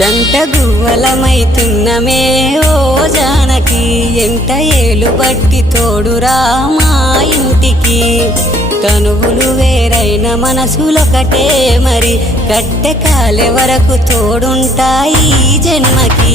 జంట గువ్వలమైతున్నమే ఓ జానకి ఎంట ఏలు బట్టి తోడురా మా ఇంటికి తనువులు వేరైన మనసులొకటే మరి కట్టె కాలే వరకు తోడుంటాయి జన్మకి